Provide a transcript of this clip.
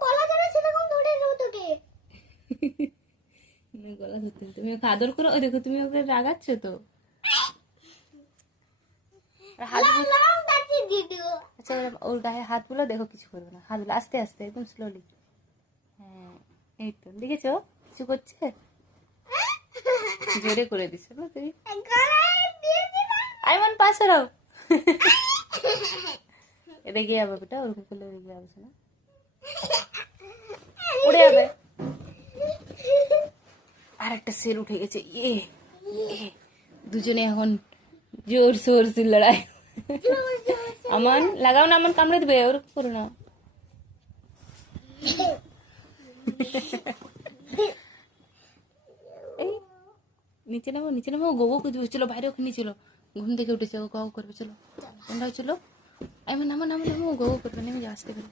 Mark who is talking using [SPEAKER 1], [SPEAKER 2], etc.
[SPEAKER 1] গলা ধরে সেরকম ধরে নেব তোকে।
[SPEAKER 2] না, গলা ধরতে তুমি ওকে আদর করো। ওই দেখো তুমি ওকে রাগাচ্ছ তো। হাত। আচ্ছা ওর- গায়ে হাতগুলো দেখো কিছু করবে না। হাতগুলো আস্তে আস্তে একদম স্লোলি হ্যাঁ এই তো দেখেছ? কিছু করছে? জোরে করে দিচ্ছে না
[SPEAKER 1] গলায় দিয়ে
[SPEAKER 2] পাশে রাও। রেগে যাবে বেটা ওরকম করলে রেগে যাবে না। উড়ে যাবে। আর একটা শের উঠে গেছে এ। দুজনে এখন জোর সোর সে লড়াই। আমান লাগাও না আমান কামড়ে দেবে ওরকম করো না এই নিচে নামো নিচে নামো করে দেবে চলো বাইরে ওখানে চলো। ঘুম থেকে উঠেছে, ও গাও করবে, চলো। তোমরাও চলো। আমি নামো নামো নামো গোগো করবে, নেমে আমি আসতে পারে।